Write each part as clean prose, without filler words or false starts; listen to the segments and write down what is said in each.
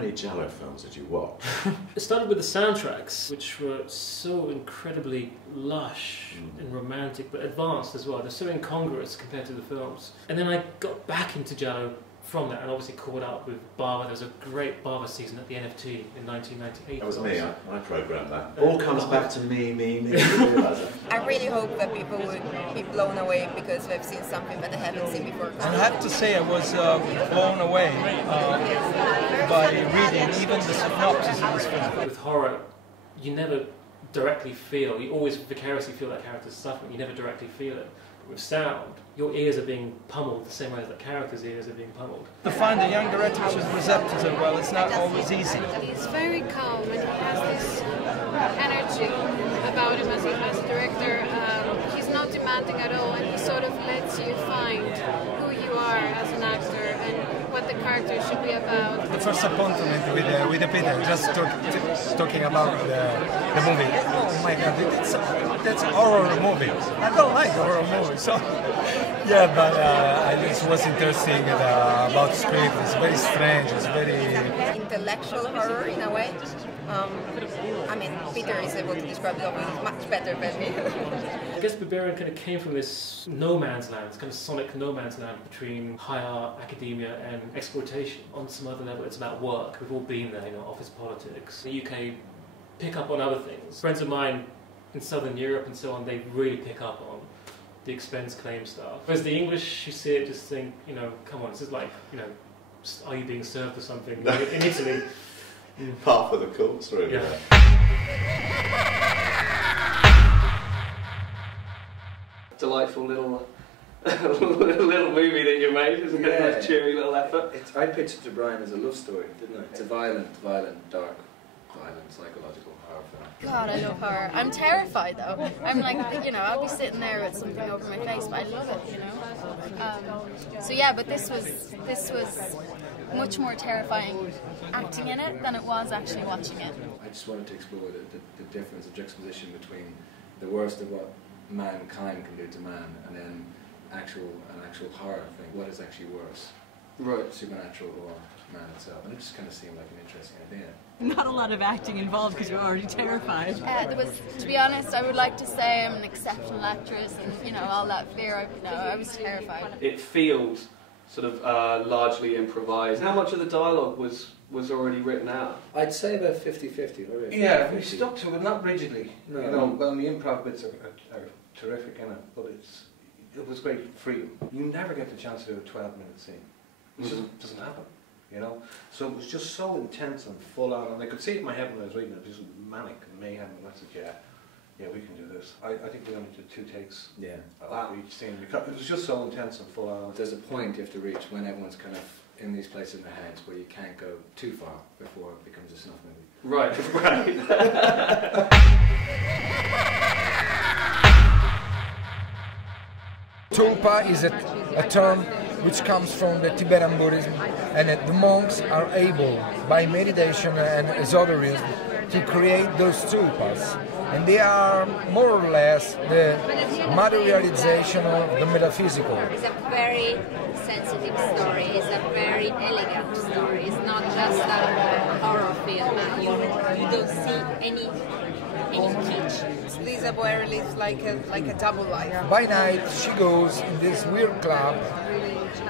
many Giallo films did you watch? It started with the soundtracks, which were so incredibly lush and romantic, but advanced as well. They're so incongruous compared to the films. And then I got back into Giallo from that, and obviously caught up with Barber. There was a great Barber season at the NFT in 1998. That was me, I programmed that. All comes back to me. I really hope that people would be blown away because they've seen something that they haven't seen before. And I have to say I was blown away by reading even the synopsis of this film. With horror, you never directly feel, you always vicariously feel that character's suffering, you never directly feel it. But with sound, your ears are being pummeled the same way as the character's ears are being pummeled. To find a young director who's receptive as well, it's not always easy. He's very calm and he has this energy about him as a director. He's not demanding at all, and he sort of lets you find who you are as an actor and what the character should be about. The first appointment with Peter, just talking about the movie. Oh my God, that's a horror movie. I don't like horror movies, so yeah, but it was interesting about the script. It's very strange. It's very intellectual horror in a way. I mean, Peter is able to describe it much better than me. I guess Berberian kind of came from this no man's land, this kind of sonic no man's land between high art, academia and exploitation. On some other level, it's about work. We've all been there, you know, office politics. The UK pick up on other things. Friends of mine in Southern Europe and so on, they really pick up on the expense claim stuff. Whereas the English, you see it, just think, you know, come on, this is like, you know, are you being served or something in Italy? Half of the course, really. Yeah. Delightful little little movie that you made. It's a nice cheery little effort. I pitched it to Brian as a love story, didn't I? It's a violent, dark, psychological horror film. God, I love horror. I'm terrified though. I'm like, you know, I'll be sitting there with something over my face, but I love it, you know. So yeah, but this was much more terrifying acting in it than it was actually watching it. I just wanted to explore the difference, the juxtaposition between the worst of what mankind can do to man and then an actual horror thing. What is actually worse? Right. Supernatural or man itself. And it just kind of seemed like an interesting idea. Not a lot of acting involved because you're already terrified. There was, to be honest, I would like to say I'm an exceptional actress and, you know, all that fear. I was terrified. It feels sort of largely improvised. How much of the dialogue was already written out? I'd say about 50-50. Yeah, we stuck to it, not rigidly. No. You know, well, the improv bits are terrific in it, but it was great freedom. You never get the chance to do a 12-minute scene. It just doesn't happen, you know? So it was just so intense and full on, and I could see it in my head when I was reading it, just manic and mayhem, and I said, yeah, we can do this. I think we only did 2 takes after each scene, because it was just so intense and full on. There's a point you have to reach when everyone's kind of in these places in their heads where you can't go too far before it becomes a snuff movie. Right, right. Tulpa is a term which comes from the Tibetan Buddhism, and the monks are able, by meditation and esotericism, to create those tulpas. And they are more or less the materialization of the metaphysical. It's a very sensitive story, it's a very elegant story, it's not just a horror film, you don't see any kitsch. Lisa Boyer lives like a double life. By night she goes in this weird club,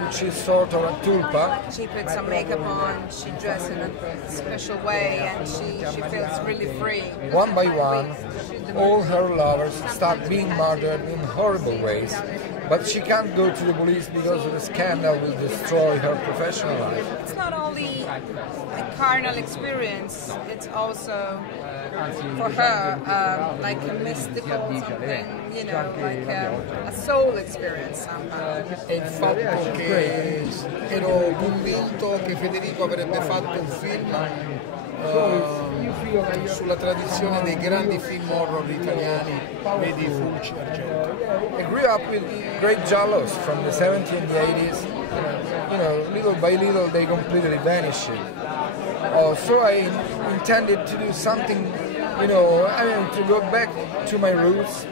which is sort of a tulpa. She puts some makeup on, she dresses in a special way, and she feels really free. One by one, all her lovers start being murdered in horrible ways, but she can't go to the police because the scandal will destroy her professional life. It's not only a carnal experience, it's also for her like a mystical something, you know, like a soul experience somehow. Il fatto che ero convinto che Federico avrebbe fatto un film sulla tradizione dei grandi film horror italiani, vedi Fulci, Argento. I grew up with great Giallos from the 70s and the 80s. You know, little by little they completely vanished. So I intended to do something, you know, I mean, to go back to my roots,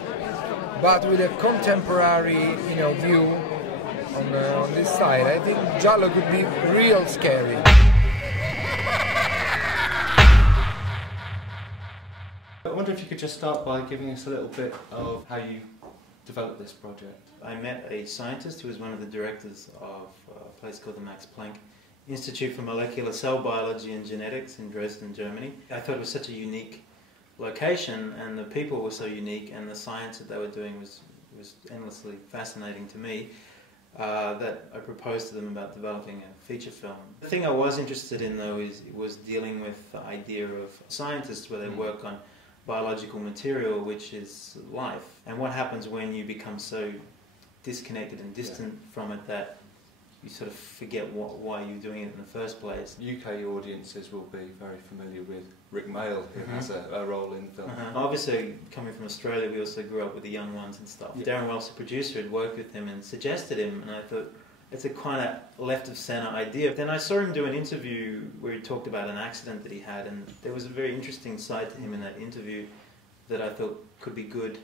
but with a contemporary, you know, view on this side. I think Giallo could be real scary. I wonder if you could just start by giving us a little bit of how you developed this project. I met a scientist who was one of the directors of a place called the Max Planck Institute for Molecular Cell Biology and Genetics in Dresden, Germany. I thought it was such a unique location, and the people were so unique, and the science that they were doing was endlessly fascinating to me, that I proposed to them about developing a feature film. The thing I was interested in, though, was dealing with the idea of scientists where they work on biological material, which is life, and what happens when you become so disconnected and distant from it that you sort of forget why you're doing it in the first place. UK audiences will be very familiar with Rik Mayall, who has a role in the film. Obviously, coming from Australia, we also grew up with the young ones and stuff. Darren Wells, the producer, had worked with him and suggested him, and I thought, it's a kind of left-of-centre idea. Then I saw him do an interview where he talked about an accident that he had, and there was a very interesting side to him in that interview that I thought could be good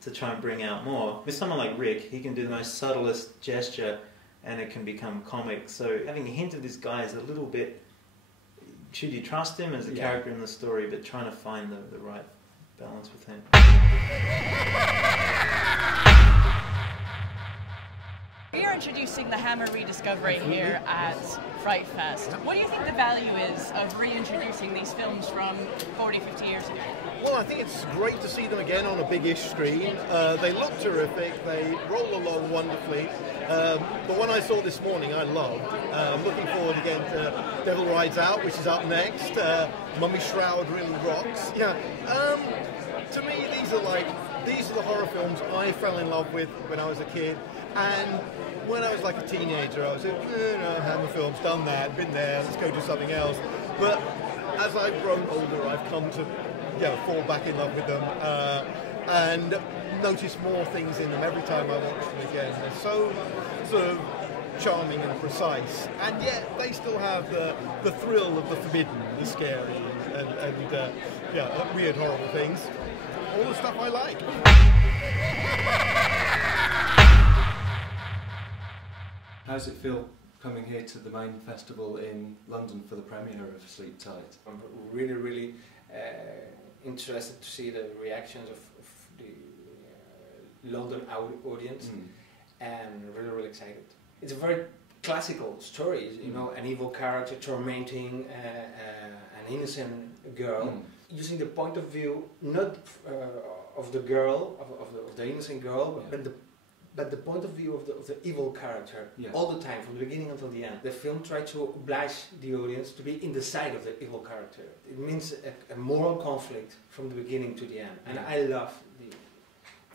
to try and bring out more. With someone like Rik, he can do the most subtlest gesture and it can become comic. So having a hint of this guy is a little bit, should you trust him as a character in the story, but trying to find the right balance with him. We are introducing the Hammer rediscovery here at FrightFest. What do you think the value is of reintroducing these films from 40, 50 years ago? Well, I think it's great to see them again on a big-ish screen. They look terrific, they roll along wonderfully. But when I saw this morning, I loved. I'm looking forward again to Devil Rides Out, which is up next. Mummy Shroud really rocks. Yeah. To me, these are the horror films I fell in love with when I was a kid. And when I was like a teenager, I was like, Hammer films, done that, been there, let's go do something else. But as I've grown older, I've come to fall back in love with them and notice more things in them every time I watch them again. They're so sort of charming and precise, and yet they still have the thrill of the forbidden, the scary, and weird, horrible things. All the stuff I like. How does it feel coming here to the main festival in London for the premiere of Sleep Tight? I'm really interested to see the reactions of the London audience, and really excited. It's a very classical story, you know, an evil character tormenting an innocent girl, using the point of view not of the girl, of the innocent girl, but the point of view of the evil character all the time, from the beginning until the end. The film tried to oblige the audience to be in the side of the evil character. It means a moral conflict from the beginning to the end, and I love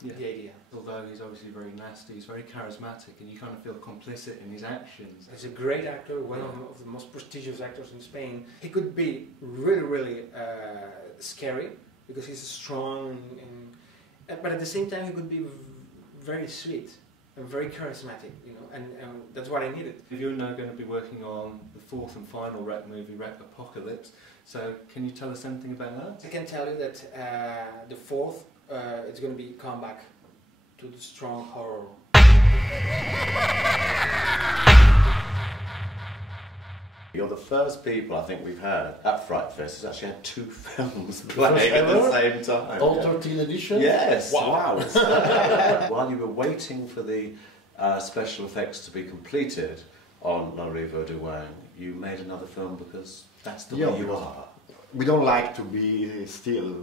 the idea. Although he's obviously very nasty, he's very charismatic, and you kind of feel complicit in his actions. He's a great actor, one of the most prestigious actors in Spain. He could be really scary, because he's strong, but at the same time he could be very sweet and very charismatic, you know, and that's what I needed. You're now going to be working on the fourth and final Rep movie, Rep Apocalypse, so can you tell us anything about that? I can tell you that the fourth, it's going to be comeback to the strong horror. You're the first people I think we've had at FrightFest who's actually had two films playing at the same time. All 13 editions? Yes, wow. While you were waiting for the special effects to be completed on La Rive de Wang, you made another film because that's the way you are. We don't like to be still,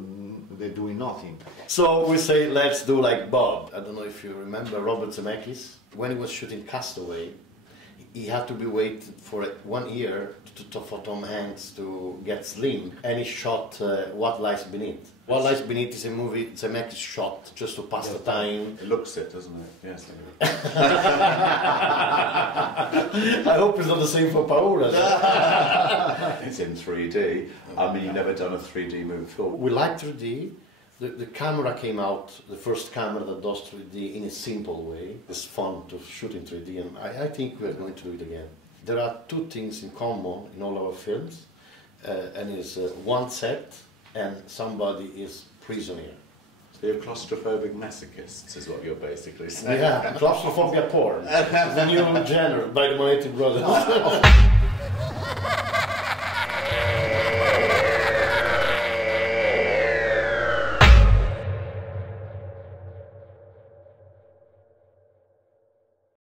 they're doing nothing. So we say, let's do like Bob. I don't know if you remember Robert Zemeckis. When he was shooting Castaway, he had to be waiting for 1 year for Tom Hanks to get slim, and he shot What Lies Beneath. What Lies Beneath is a movie Zemeckis shot just to pass the time. It looks it, doesn't it? Yes. I hope it's not the same for Paola. It's in 3D. I mean, you've never done a 3D movie before. We like 3D. The camera came out, the first camera that does 3D in a simple way. It's fun to shoot in 3D, and I think we're going to do it again. There are two things in common in all our films, and it's one set and somebody is prisoner. So you're claustrophobic masochists, is what you're basically saying. Yeah, claustrophobia porn. The new genre by the Manetti Brothers.